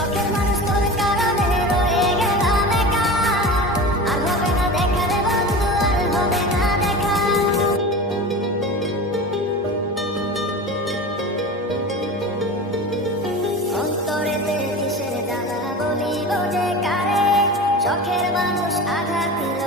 শখের মানুষ তোর কারণে রয়ে গেলাম একা, আর হবে না দেখা রে বন্ধু, আর হবে না দেখা। অন্তরেতে কিসের জ্বালা বলিব যে কারে, শখের মানুষ আঘাত দিল